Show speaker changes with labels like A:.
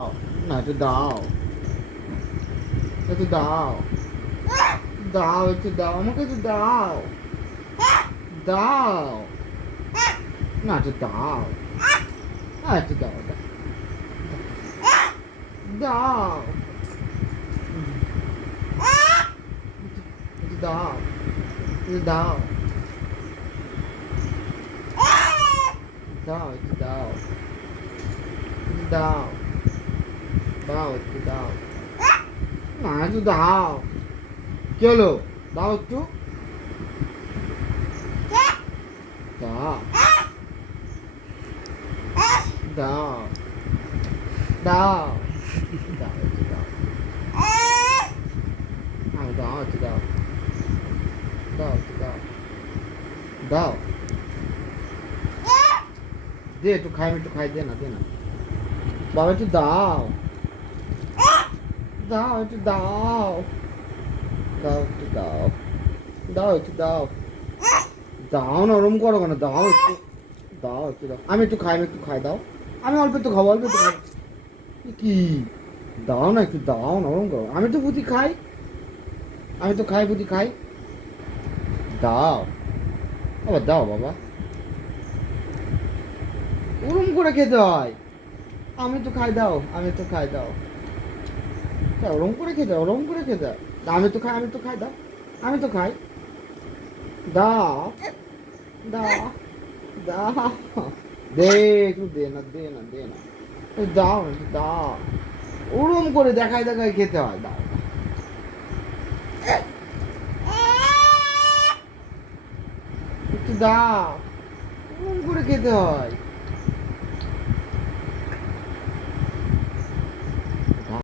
A: দাও না একটু দাও একটু দাও দাও একটু দাও আমাকে একটু দাও দাও না একটু দাও না একটু দাও দাও। দাও একটু দাও একটু দাও দাও একটু দাও একটু দাও দাও, একটু দাও। না, একটু দাও। কি হলো? দাও একটু। দাও। দাও। দাও। দাও, একটু দাও। হ্যাঁ দাও, একটু দাও। দাও, একটু দাও। দাও। দে, একটু খাই আমি একটু খাই, দে না দে না। বাবা, একটু দাও। দাও একটু দাও দাও একটু দাও দাও একটু দাও দাও না ওরম করো কেন দাও একটু দাও একটু দাও আমি একটু খাই আমি একটু খাই দাও আমি অল্প একটু খাব অল্প একটু এ কি দাও না একটু দাও না ওরম করো আমি তো বুদ্ধি খাই আমি তো খাই বুদ্ধি খাই দাও বাবা দাও বাবা ওরম করে খেতে হয় আমি তো খাই দাও আমি তো খাই দাও তা ওরম করে খেতে হয়, ওরম করে খেতে হয়। আমি তো খাই আমি তো খাই দাও। আমি তো খাই। দাও দাও দাও। দে একটু দে না দে না দে না। দাও দাও। ওরম করে দেখায় দেখায় খেতে হয় দাও। একটু দাও। ওরম করে খেতে হয়।